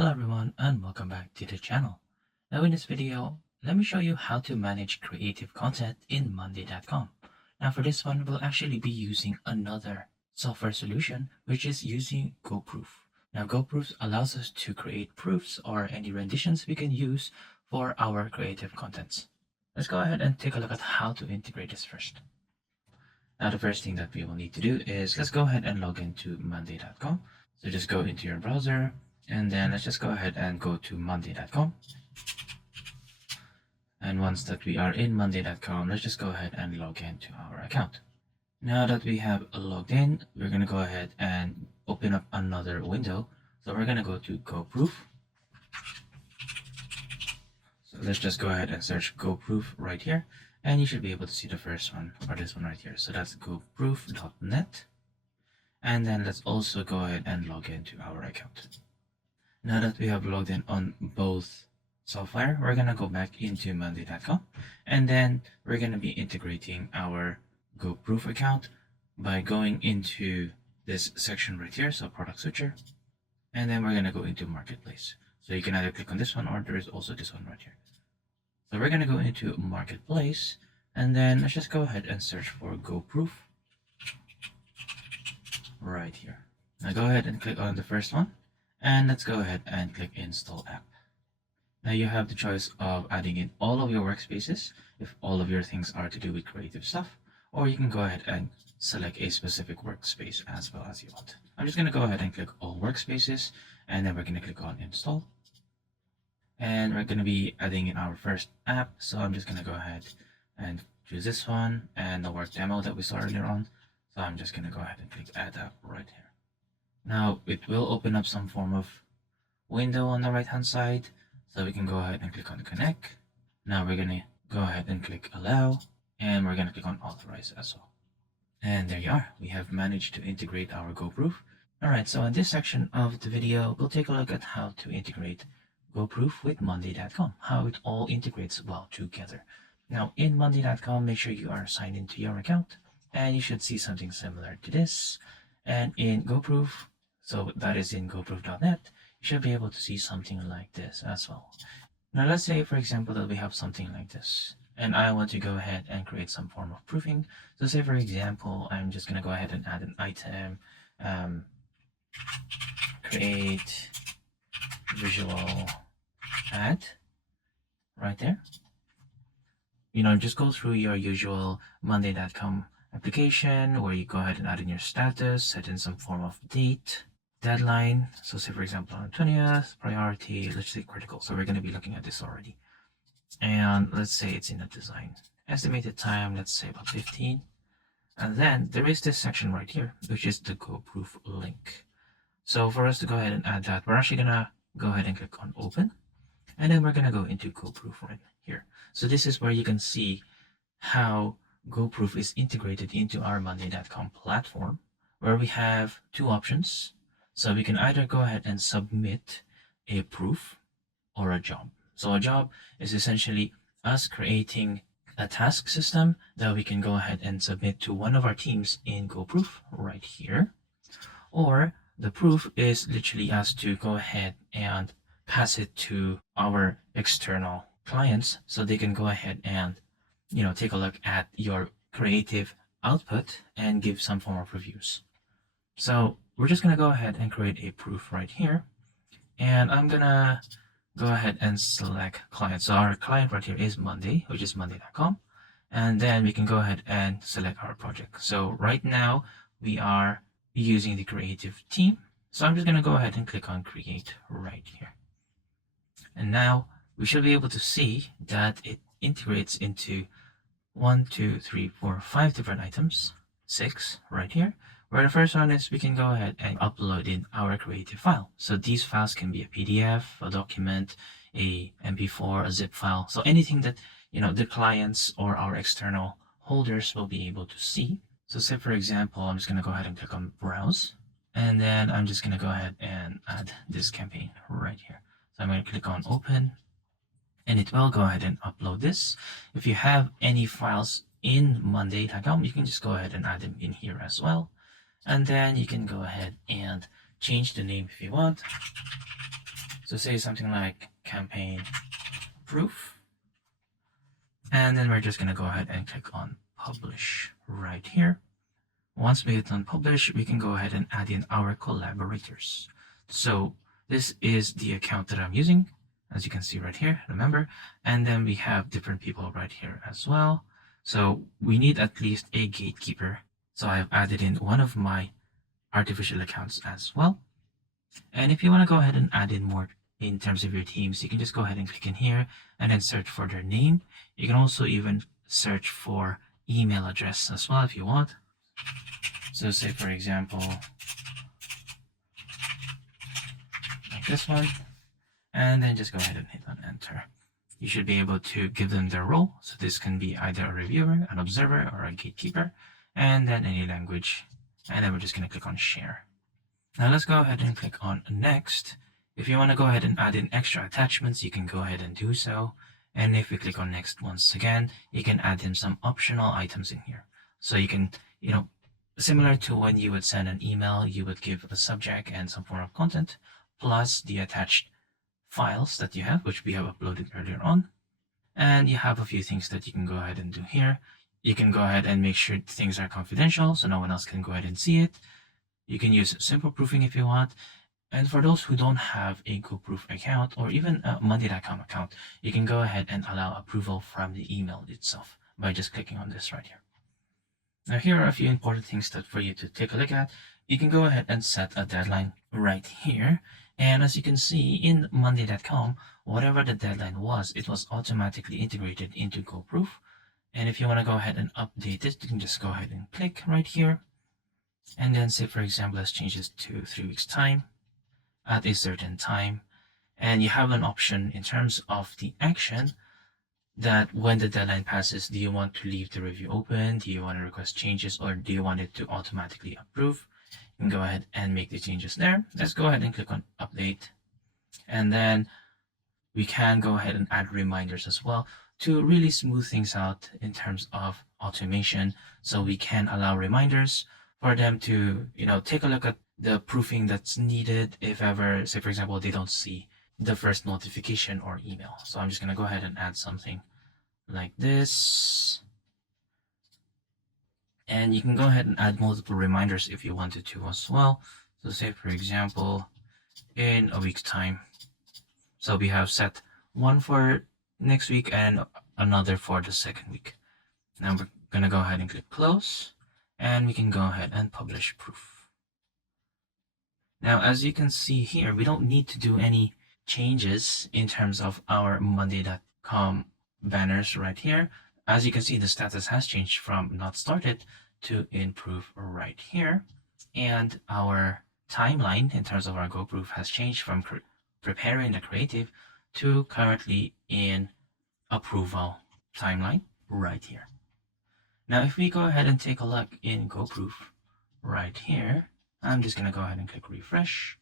Hello everyone and welcome back to the channel. Now in this video, let me show you how to manage creative content in Monday.com. Now for this one, we'll actually be using another software solution, which is using Goproof. Now Goproof allows us to create proofs or any renditions we can use for our creative contents. Let's go ahead and take a look at how to integrate this first. Now the first thing that we will need to do is let's go ahead and log into Monday.com. So just go into your browser, and then let's just go ahead and go to Monday.com. And once that we are in Monday.com, let's just go ahead and log into our account. Now that we have logged in, we're going to go ahead and open up another window. So we're going to go to Goproof. So let's just go ahead and search Goproof right here. And you should be able to see the first one, or this one right here. So that's goproof.net. And then let's also go ahead and log into our account. Now that we have logged in on both software, we're going to go back into Monday.com, and then we're going to be integrating our Goproof account by going into this section right here, so product switcher, and then we're going to go into marketplace. So you can either click on this one, or there is also this one right here. So we're going to go into marketplace, and then let's just go ahead and search for Goproof right here. Now go ahead and click on the first one, and let's go ahead and click install app. Now you have the choice of adding in all of your workspaces if all of your things are to do with creative stuff, or you can go ahead and select a specific workspace as well as you want. I'm just going to go ahead and click all workspaces, and then we're going to click on install. And we're going to be adding in our first app, so I'm just going to go ahead and choose this one and the work demo that we saw earlier on. So I'm just going to go ahead and click add app right here. Now it will open up some form of window on the right hand side, so we can go ahead and click on connect. Now we're going to go ahead and click allow, and we're going to click on authorize as well. And there you are, we have managed to integrate our Goproof. Alright, so in this section of the video, we'll take a look at how to integrate Goproof with Monday.com, how it all integrates well together. Now in Monday.com, make sure you are signed into your account, and you should see something similar to this. And in Goproof, so that is in goproof.net, you should be able to see something like this as well. Now let's say, for example, that we have something like this, and I want to go ahead and create some form of proofing. So say, for example, I'm just going to go ahead and add an item, create visual ad right there. Just go through your usual Monday.com application where you go ahead and add in your status, set in some form of date, deadline. So say, for example, on the 20th, priority, let's say critical. So we're going to be looking at this already. And let's say it's in a design. Estimated time, let's say about 15. And then there is this section right here, which is the Goproof link. So for us to go ahead and add that, we're actually going to go ahead and click on open. And then we're going to go into Goproof right here. So this is where you can see how Goproof is integrated into our Monday.com platform, where we have two options. So we can either go ahead and submit a proof or a job. So a job is essentially us creating a task system that we can go ahead and submit to one of our teams in Goproof right here. Or the proof is literally us to go ahead and pass it to our external clients so they can go ahead and take a look at your creative output and give some form of reviews. So we're just going to go ahead and create a proof right here, and I'm going to go ahead and select client. So our client right here is Monday, which is monday.com, and then we can go ahead and select our project. So right now we are using the creative team, so I'm just going to go ahead and click on create right here. And now we should be able to see that it integrates into 1, 2, 3, 4, 5 different items, 6 right here, where the first one is we can go ahead and upload in our creative file. So these files can be a PDF, a document, a MP4, a zip file. So anything that the clients or our external holders will be able to see. So say, for example, I'm just going to go ahead and click on browse, and then I'm just going to go ahead and add this campaign right here. So I'm going to click on open, and it will go ahead and upload this. If you have any files in Monday.com, you can just go ahead and add them in here as well. And then you can go ahead and change the name if you want. So say something like campaign proof. And then we're just going to go ahead and click on publish right here. Once we hit on publish, we can go ahead and add in our collaborators. So this is the account that I'm using, as you can see right here, remember. And then we have different people right here as well. So we need at least a gatekeeper. So I've added in one of my artificial accounts as well. And if you want to go ahead and add in more in terms of your teams, you can just go ahead and click in here and then search for their name. You can also even search for email address as well if you want. So say for example, like this one, and then just go ahead and hit on enter. You should be able to give them their role. So this can be either a reviewer, an observer, or a gatekeeper, and then any language. And then we're just going to click on share. Now let's go ahead and click on next. If you want to go ahead and add in extra attachments, you can go ahead and do so. And if we click on next once again, you can add in some optional items in here. So you can, similar to when you would send an email, you would give a subject and some form of content, plus the attached files that you have, which we have uploaded earlier on. And you have a few things that you can go ahead and do here. You can go ahead and make sure things are confidential so no one else can go ahead and see it. You can use simple proofing if you want. And for those who don't have a Goproof account or even a Monday.com account, you can go ahead and allow approval from the email itself by just clicking on this right here. Now here are a few important things that for you to take a look at. You can go ahead and set a deadline right here. And as you can see in Monday.com, whatever the deadline was, it was automatically integrated into Goproof. And if you want to go ahead and update it, you can just go ahead and click right here. And then say, for example, let's change this to 3 weeks time at a certain time. And you have an option in terms of the action that when the deadline passes, do you want to leave the review open? Do you want to request changes, or do you want it to automatically approve? You can go ahead and make the changes there. Let's go ahead and click on update. And then we can go ahead and add reminders as well to really smooth things out in terms of automation. So we can allow reminders for them to, take a look at the proofing that's needed if ever, say for example, they don't see the first notification or email. So I'm just going to go ahead and add something like this. And you can go ahead and add multiple reminders if you wanted to as well. So say for example, in a week's time. So we have set one for next week and another for the second week. Now we're going to go ahead and click close, and we can go ahead and publish proof. Now, as you can see here, we don't need to do any changes in terms of our Monday.com banners right here. As you can see, the status has changed from not started to in proof right here. And our timeline in terms of our Goproof has changed from preparing the creative to currently in approval timeline right here. Now, if we go ahead and take a look in Goproof right here, I'm just going to go ahead and click refresh.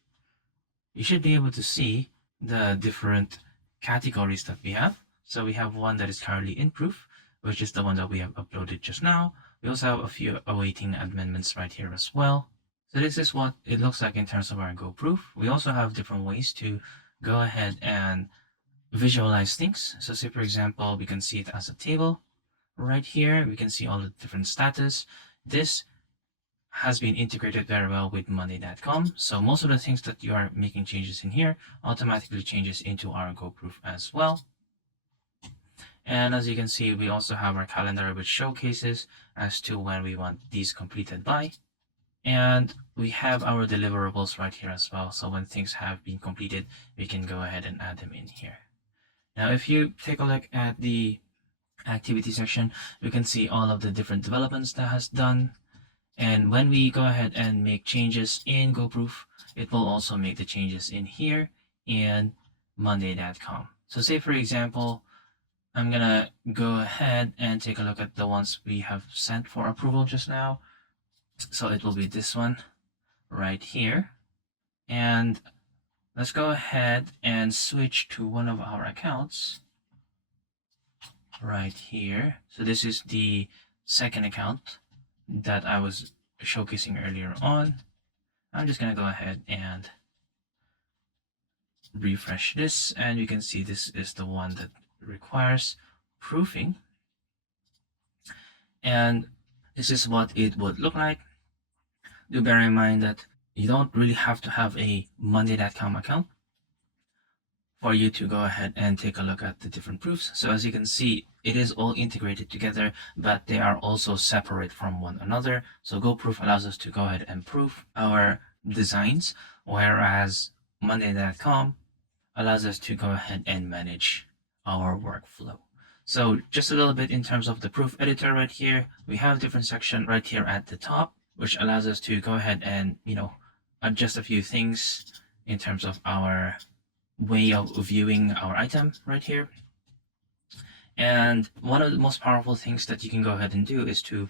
You should be able to see the different categories that we have. So we have one that is currently in proof, which is the one that we have uploaded just now. We also have a few awaiting amendments right here as well. So this is what it looks like in terms of our Goproof. We also have different ways to go ahead and visualize things. So say for example, we can see it as a table right here. We can see all the different status. This has been integrated very well with Monday.com. So most of the things that you are making changes in here automatically changes into our Goproof as well. And as you can see, we also have our calendar which showcases as to when we want these completed by. And we have our deliverables right here as well. So when things have been completed, we can go ahead and add them in here. Now, if you take a look at the activity section, we can see all of the different developments that has done. And when we go ahead and make changes in Goproof, it will also make the changes in here in Monday.com. So say for example, I'm gonna go ahead and take a look at the ones we have sent for approval just now. So it will be this one right here. And let's go ahead and switch to one of our accounts right here. So this is the second account that I was showcasing earlier on. I'm just going to go ahead and refresh this, and you can see this is the one that requires proofing. And this is what it would look like. Do bear in mind that you don't really have to have a Monday.com account for you to go ahead and take a look at the different proofs. So as you can see, it is all integrated together, but they are also separate from one another. So Goproof allows us to go ahead and proof our designs, whereas Monday.com allows us to go ahead and manage our workflow. So just a little bit in terms of the proof editor right here, we have different section right here at the top, which allows us to go ahead and, adjust a few things in terms of our way of viewing our item right here. And one of the most powerful things that you can go ahead and do is to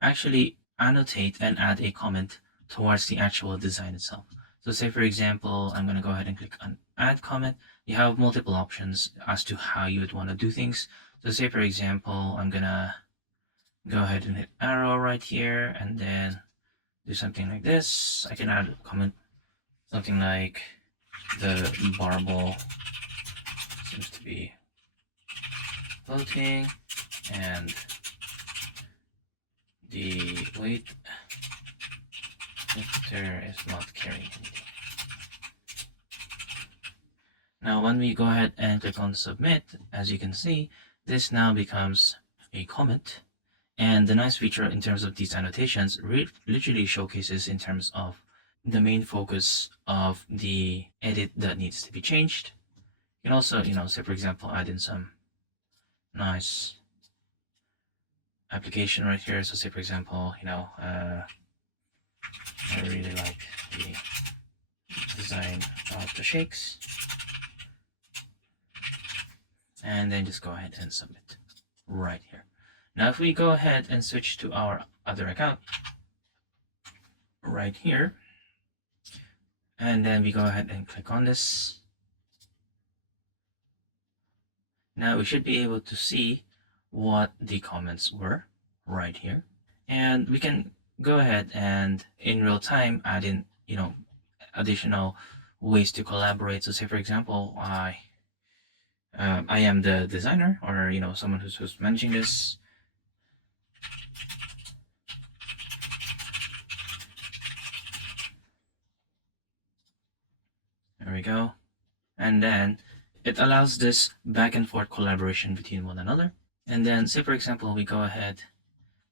actually annotate and add a comment towards the actual design itself. So say for example, I'm going to go ahead and click on add comment. You have multiple options as to how you would want to do things. So say for example, I'm going to go ahead and hit arrow right here and then do something like this. I can add a comment, something like the barbell seems to be floating and the weight lifter is not carrying anything. Now when we go ahead and click on submit, as you can see, this now becomes a comment. And the nice feature in terms of these annotations literally showcases in terms of the main focus of the edit that needs to be changed. You can also, say for example, add in some nice application right here. So say for example, I really like the design of the shakes. And then just go ahead and submit right here. Now if we go ahead and switch to our other account right here, and then we go ahead and click on this, now we should be able to see what the comments were right here. And we can go ahead and in real time add in, additional ways to collaborate. So say for example, I am the designer, or someone who's managing this. There we go. And then it allows this back and forth collaboration between one another. And then say for example, we go ahead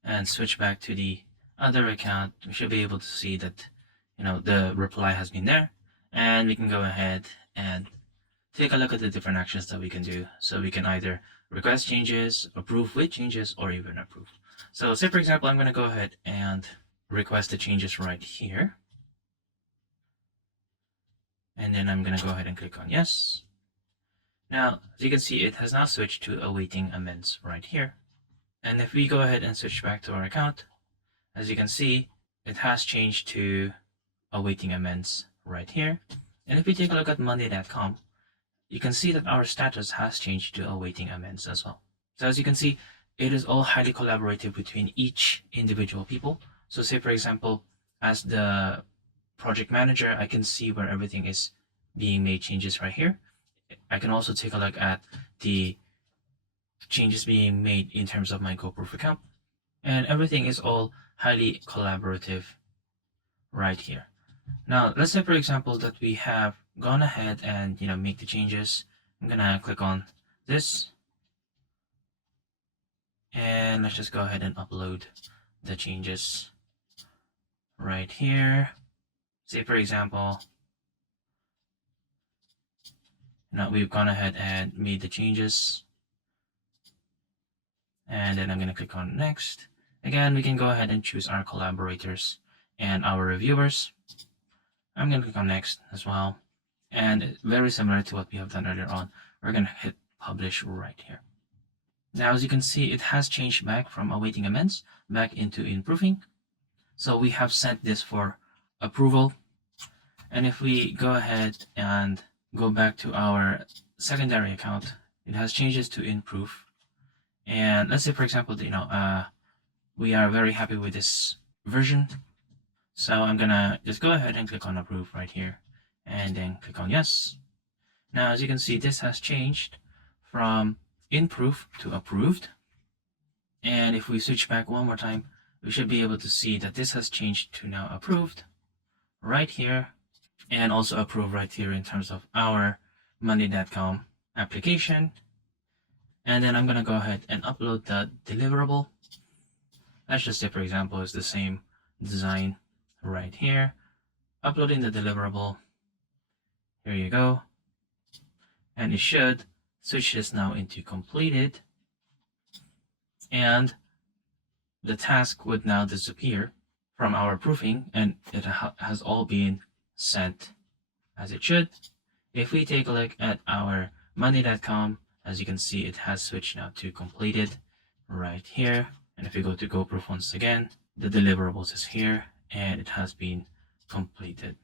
and switch back to the other account. We should be able to see that, the reply has been there, and we can go ahead and take a look at the different actions that we can do. So we can either request changes, approve with changes, or even approve. So say for example, I'm going to go ahead and request the changes right here. And then I'm going to go ahead and click on yes. Now, as you can see, it has now switched to awaiting amends right here. And if we go ahead and switch back to our account, as you can see, it has changed to awaiting amends right here. And if we take a look at Monday.com, you can see that our status has changed to awaiting amends as well. So as you can see, it is all highly collaborative between each individual people. So say for example, as the project manager, I can see where everything is being made changes right here. I can also take a look at the changes being made in terms of my Goproof account. And everything is all highly collaborative right here. Now, let's say, for example, that we have gone ahead and, make the changes. I'm going to click on this. And let's just go ahead and upload the changes right here. Say, for example, now we've gone ahead and made the changes. And then I'm going to click on next. Again, we can go ahead and choose our collaborators and our reviewers. I'm going to click on next as well. And very similar to what we have done earlier on, we're going to hit publish right here. Now, as you can see, it has changed back from awaiting amends back into improving. So we have sent this for approval. And if we go ahead and go back to our secondary account, it has changes to improve. And let's say, for example, we are very happy with this version. So I'm gonna just go ahead and click on approve right here, and then click on yes. Now, as you can see, this has changed from in proof to approved. And if we switch back one more time, we should be able to see that this has changed to now approved right here, and also approved right here in terms of our Monday.com application. And then I'm going to go ahead and upload the deliverable. Let's just say, for example, it's the same design right here. Uploading the deliverable. Here you go. And it should switch this now into completed. And the task would now disappear from our proofing, and it has all been sent as it should. If we take a look at our Monday.com, as you can see, it has switched now to completed right here. And if we go to Goproof once again, the deliverables is here and it has been completed.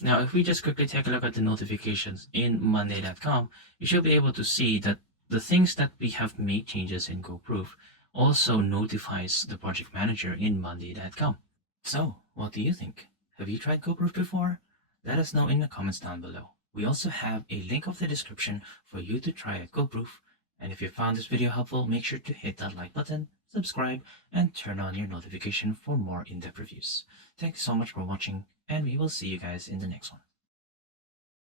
Now, if we just quickly take a look at the notifications in Monday.com, you should be able to see that the things that we have made changes in Goproof also notifies the project manager in Monday.com. So, what do you think? Have you tried Goproof before? Let us know in the comments down below. We also have a link of the description for you to try at Goproof. And if you found this video helpful, make sure to hit that like button, subscribe, and turn on your notification for more in-depth reviews. Thanks so much for watching, and we will see you guys in the next one.